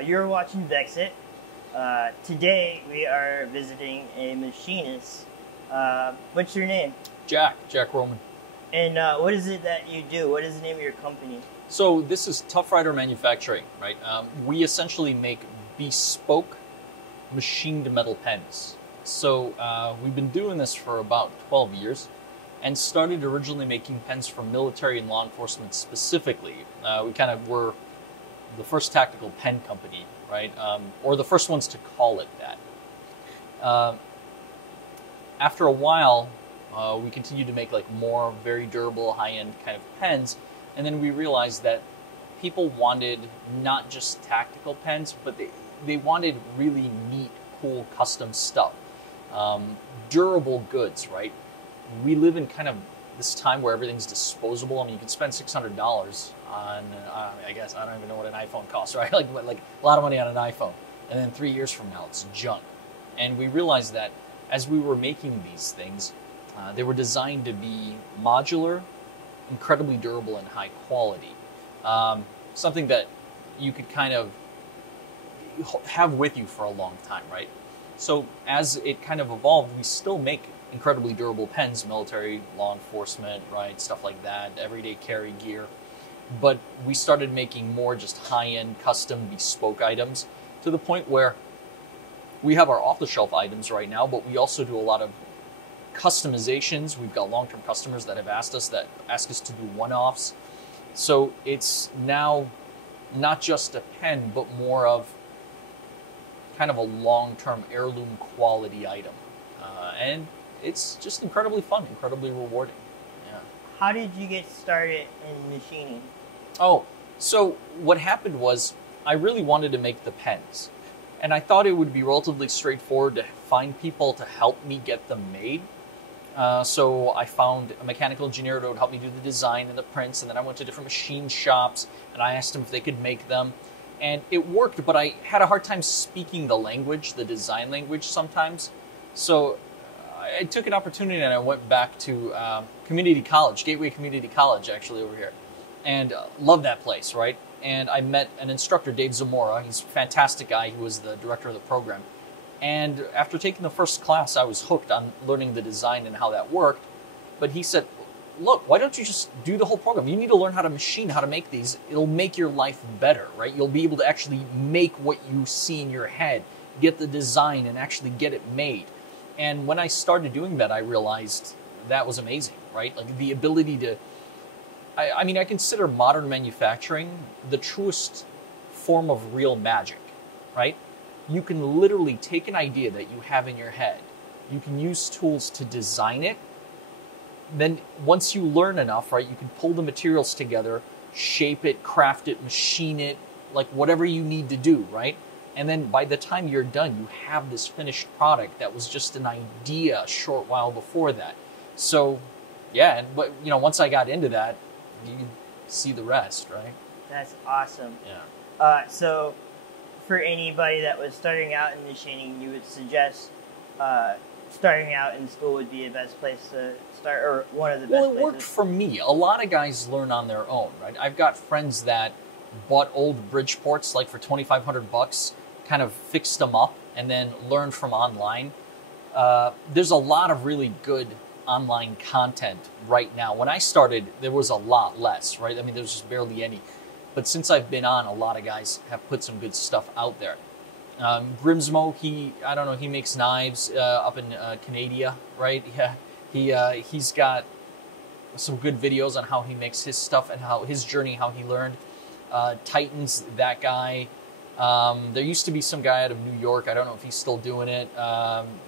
You're watching Vexit. Today we are visiting a machinist. What's your name? Jack Roman. And what is it that you do? What is the name of your company? So this is Tuff Manufacturing, right? We essentially make bespoke machined metal pens. So we've been doing this for about 12 years and started originally making pens for military and law enforcement specifically. We kind of were the first tactical pen company, right? Or the first ones to call it that. After a while, we continued to make like more very durable, high-end kind of pens, and then we realized that people wanted not just tactical pens, but they wanted really neat, cool, custom stuff. Durable goods, right? We live in kind of this time where everything's disposable. I mean, you can spend $600 on, I guess, I don't even know what an iPhone costs, right? like a lot of money on an iPhone. And then 3 years from now, it's junk. And we realized that as we were making these things, they were designed to be modular, incredibly durable, and high quality. Something that you could kind of have with you for a long time, right? So as it kind of evolved, we still make incredibly durable pens, military, law enforcement, right, stuff like that, everyday carry gear. But we started making more just high-end, custom, bespoke items to the point where we have our off-the-shelf items right now, but we also do a lot of customizations. We've got long-term customers that have asked us to do one-offs. So it's now not just a pen, but more of kind of a long-term heirloom quality item. And it's just incredibly fun, incredibly rewarding. Yeah. How did you get started in machining? Oh, so what happened was I really wanted to make the pens. And I thought it would be relatively straightforward to find people to help me get them made. So I found a mechanical engineer that would help me do the design and the prints, and then I went to different machine shops, and I asked them if they could make them. And it worked, but I had a hard time speaking the language, the design language sometimes. So I took an opportunity and I went back to community college, Gateway Community College, actually, over here. And loved that place, right? And I met an instructor, Dave Zamora. He's a fantastic guy. He was the director of the program. And after taking the first class, I was hooked on learning the design and how that worked. But he said, look, why don't you just do the whole program? You need to learn how to machine, how to make these. It'll make your life better, right? You'll be able to actually make what you see in your head, get the design, and actually get it made. And when I started doing that, I realized that was amazing, right? Like the ability to, I mean, I consider modern manufacturing the truest form of real magic, right? You can literally take an idea that you have in your head. You can use tools to design it. Then once you learn enough, right, you can pull the materials together, shape it, craft it, machine it, like whatever you need to do, right? And then by the time you're done, you have this finished product that was just an idea a short while before that. So, yeah, but you know, once I got into that, you can see the rest, right? That's awesome. Yeah. So for anybody that was starting out in machining, you would suggest starting out in school would be the best place to start, or one of the best places? Well, it worked for me. A lot of guys learn on their own, right? I've got friends that bought old Bridgeports like for $2,500, kind of fixed them up, and then learned from online. There's a lot of really good online content right now. When I started, there was a lot less, right? I mean, there's just barely any. But since I've been on, a lot of guys have put some good stuff out there. Grimsmo, I don't know, he makes knives up in Canada, right? Yeah, he's got some good videos on how he makes his stuff and how his journey, how he learned. Titans, that guy. There used to be some guy out of New York. I don't know if he's still doing it.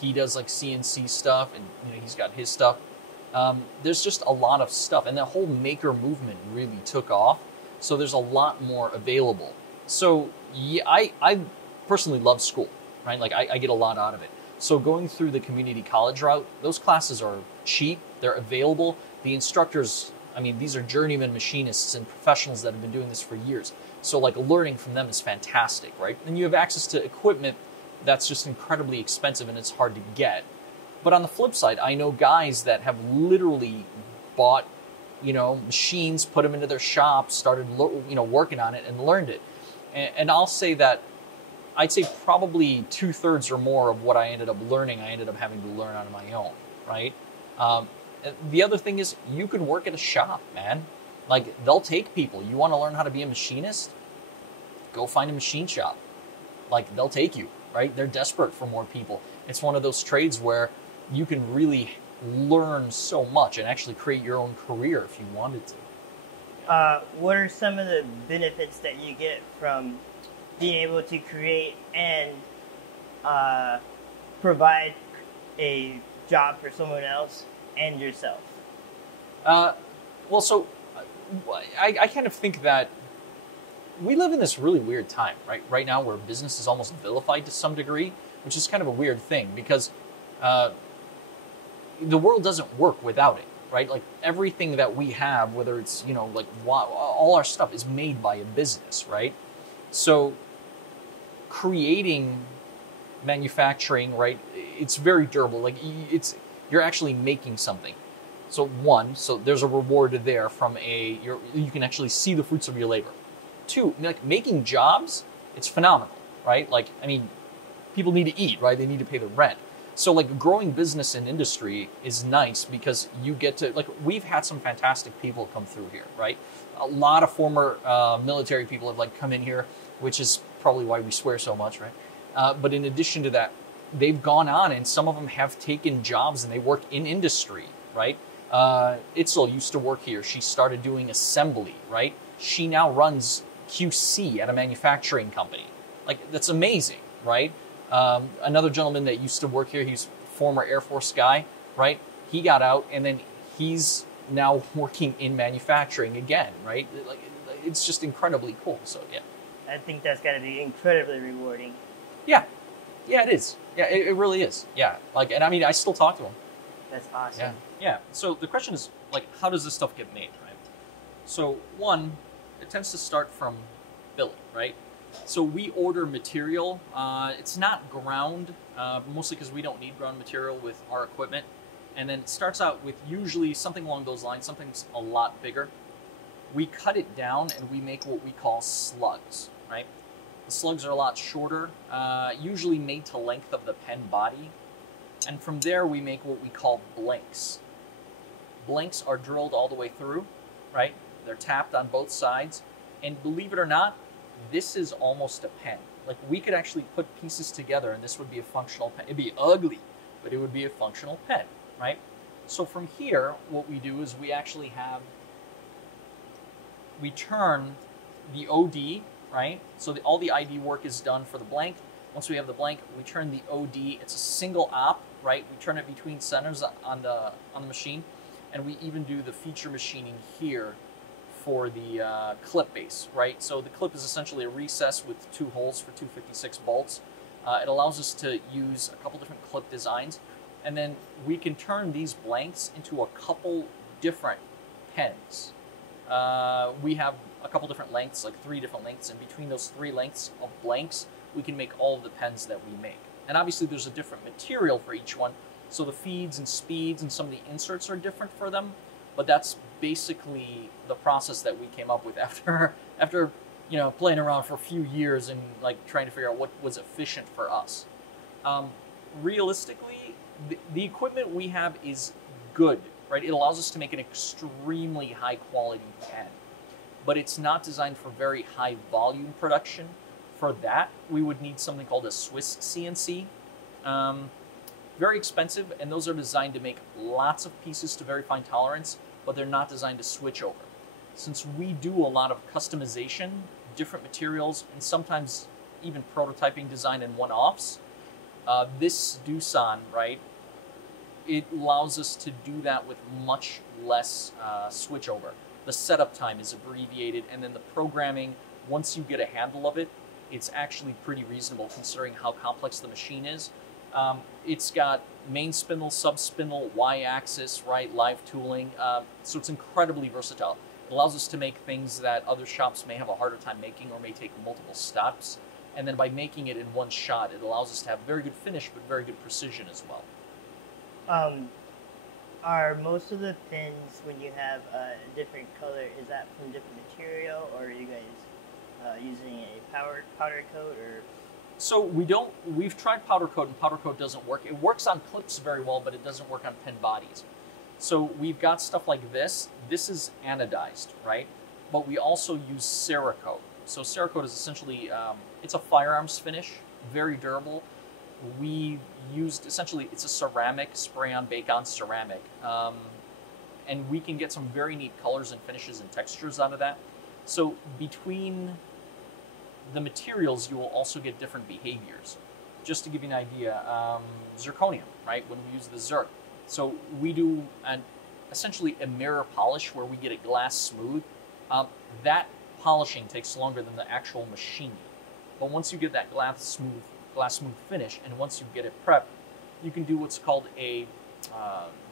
He does like CNC stuff, and you know, he's got his stuff. There's just a lot of stuff, and the whole maker movement really took off. So there's a lot more available. So yeah, I personally love school, right? Like I get a lot out of it. So going through the community college route, those classes are cheap. They're available. The instructors, I mean, these are journeyman machinists and professionals that have been doing this for years. So like learning from them is fantastic, right? And you have access to equipment that's just incredibly expensive and it's hard to get. But on the flip side, I know guys that have literally bought, you know, machines, put them into their shop, started, you know, working on it and learned it. And I'll say that I'd say probably 2/3 or more of what I ended up learning, I ended up having to learn on my own, right? The other thing is you could work at a shop, man. Like, they'll take people. You want to learn how to be a machinist? Go find a machine shop. Like, they'll take you, right? They're desperate for more people. It's one of those trades where you can really learn so much and actually create your own career if you wanted to. What are some of the benefits that you get from being able to create and provide a job for someone else and yourself? Well, so I kind of think that we live in this really weird time, right? Right now, where business is almost vilified to some degree, which is kind of a weird thing because the world doesn't work without it, right? Like, everything that we have, whether it's, like, all our stuff is made by a business, right? So creating manufacturing, right, it's very durable. Like, you're actually making something. So there's a reward there from you can actually see the fruits of your labor. 2, like, making jobs, it's phenomenal, right? Like, I mean, people need to eat, right? They need to pay the rent. So, like, growing business and industry is nice because you get to, like, we've had some fantastic people come through here, right? A lot of former military people have, like, come in here, which is probably why we swear so much, right? But in addition to that, they've gone on and some of them have taken jobs and they work in industry, right? Itzel used to work here. She started doing assembly, right? She now runs QC at a manufacturing company. Like, that's amazing, right? Another gentleman that used to work here, he's a former Air Force guy, right? He got out and then he's now working in manufacturing again, right? Like, it's just incredibly cool. So, yeah. I think that's got to be incredibly rewarding. Yeah. Yeah, it is. Yeah, it really is. Yeah. Like, and I mean, I still talk to him. That's awesome. Yeah. Yeah. So the question is, like, how does this stuff get made, right? So, one, it tends to start from billing, right? So we order material. It's not ground, mostly because we don't need ground material with our equipment. And then it starts out with usually something along those lines, something's a lot bigger. We cut it down and we make what we call slugs, right? The slugs are a lot shorter, usually made to length of the pen body. And from there we make what we call blanks. Blanks are drilled all the way through, right? They're tapped on both sides. And believe it or not, this is almost a pen. Like, we could actually put pieces together and this would be a functional pen. It'd be ugly, but it would be a functional pen, right? So from here, what we do is we actually we turn the OD, right? So all the ID work is done for the blank. Once we have the blank, we turn the OD. It's a single op, right? We turn it between centers on the machine. And we even do the feature machining here for the clip base, right? So the clip is essentially a recess with 2 holes for 256 bolts. It allows us to use a couple different clip designs, and then we can turn these blanks into a couple different pens. We have a couple different lengths, like 3 different lengths, and between those 3 lengths of blanks, we can make all of the pens that we make. And obviously there's a different material for each one, so the feeds and speeds and some of the inserts are different for them, but that's basically the process that we came up with after playing around for a few years and, like, trying to figure out what was efficient for us. Realistically, the equipment we have is good, right? It allows us to make an extremely high quality pen, but it's not designed for very high volume production. For that, we would need something called a Swiss CNC. Very expensive, and those are designed to make lots of pieces to very fine tolerance, but they're not designed to switch over. Since we do a lot of customization, different materials, and sometimes even prototyping design and one-offs, this Doosan, right, it allows us to do that with much less switchover. The setup time is abbreviated, and then the programming, once you get a handle of it, it's actually pretty reasonable considering how complex the machine is. It's got main spindle, sub-spindle, y-axis, right, live tooling, so it's incredibly versatile. It allows us to make things that other shops may have a harder time making or may take multiple steps, and then by making it in one shot, it allows us to have very good finish, but very good precision as well. Are most of the pins, when you have a different color, is that from different material, or are you guys using a powder coat or? So we don't. We've tried powder coat, and powder coat doesn't work. It works on clips very well, but it doesn't work on pen bodies. So we've got stuff like this. This is anodized, right? But we also use Cerakote. So Cerakote is essentially it's a firearms finish, very durable. We used essentially it's a ceramic spray-on, bake-on ceramic, and we can get some very neat colors and finishes and textures out of that. So between the materials, you will also get different behaviors. Just to give you an idea, zirconium, right? When we use the Zirc, so we do essentially a mirror polish where we get it glass smooth. That polishing takes longer than the actual machining. But once you get that glass smooth finish, and once you get it prepped, you can do what's called a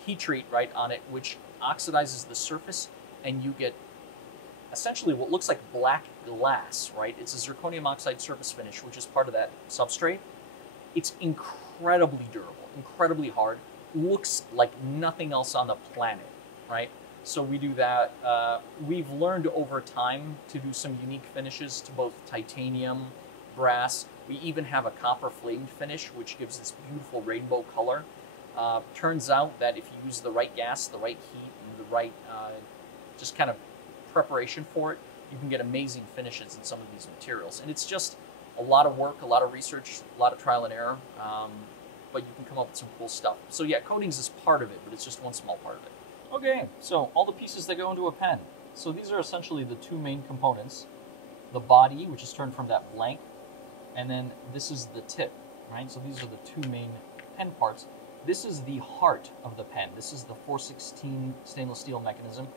heat treat right on it, which oxidizes the surface, and you get essentially what looks like black glass, right? It's a zirconium oxide surface finish, which is part of that substrate. It's incredibly durable, incredibly hard, looks like nothing else on the planet, right? So we do that. We've learned over time to do some unique finishes to both titanium, brass. We even have a copper flamed finish, which gives this beautiful rainbow color. Turns out that if you use the right gas, the right heat, and the right just kind of preparation for it, you can get amazing finishes in some of these materials. And it's just a lot of work, a lot of research, a lot of trial and error, but you can come up with some cool stuff. So yeah, coatings is part of it, but it's just one small part of it. Okay, so all the pieces that go into a pen. So these are essentially the two main components. The body, which is turned from that blank, and then this is the tip, right? So these are the two main pen parts. This is the heart of the pen. This is the 416 stainless steel mechanism.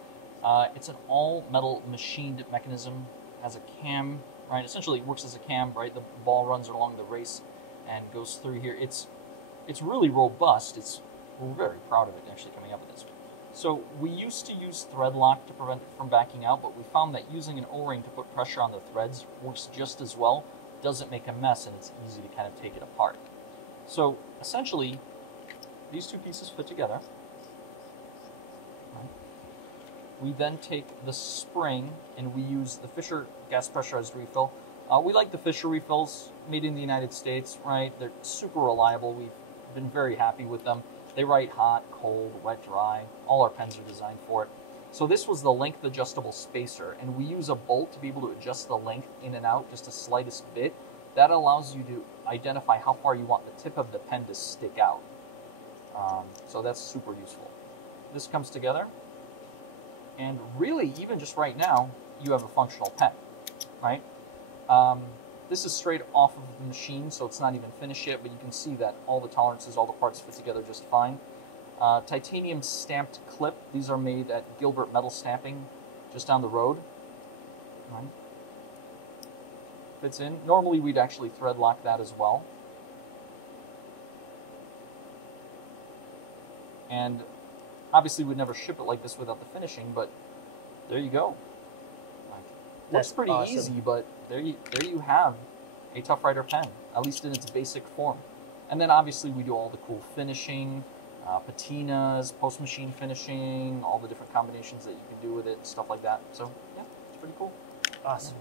It's an all-metal machined mechanism, has a cam, right? Essentially, it works as a cam, right? The ball runs along the race and goes through here. It's really robust. We're very proud of it actually coming up with this. So we used to use thread lock to prevent it from backing out, but we found that using an O-ring to put pressure on the threads works just as well. Doesn't make a mess, and it's easy to kind of take it apart. So essentially, these two pieces fit together. We then take the spring and we use the Fisher gas pressurized refill. We like the Fisher refills, made in the United States, right? They're super reliable. We've been very happy with them. They write hot, cold, wet, dry. All our pens are designed for it. So this was the length adjustable spacer, and we use a bolt to be able to adjust the length in and out just the slightest bit. That allows you to identify how far you want the tip of the pen to stick out. So that's super useful. This comes together. And really, even just right now, you have a functional pen, right? This is straight off of the machine, so it's not even finished yet, but you can see that all the tolerances, all the parts fit together just fine. Titanium stamped clip. These are made at Gilbert Metal Stamping, just down the road. Right. Fits in. Normally, we'd actually thread lock that as well. And obviously, we'd never ship it like this without the finishing, but there you go. Looks pretty awesome. easy, but there you have a Tuff Rider pen, at least in its basic form. And then obviously we do all the cool finishing, patinas, post-machine finishing, all the different combinations that you can do with it, stuff like that. So yeah, it's pretty cool. Awesome.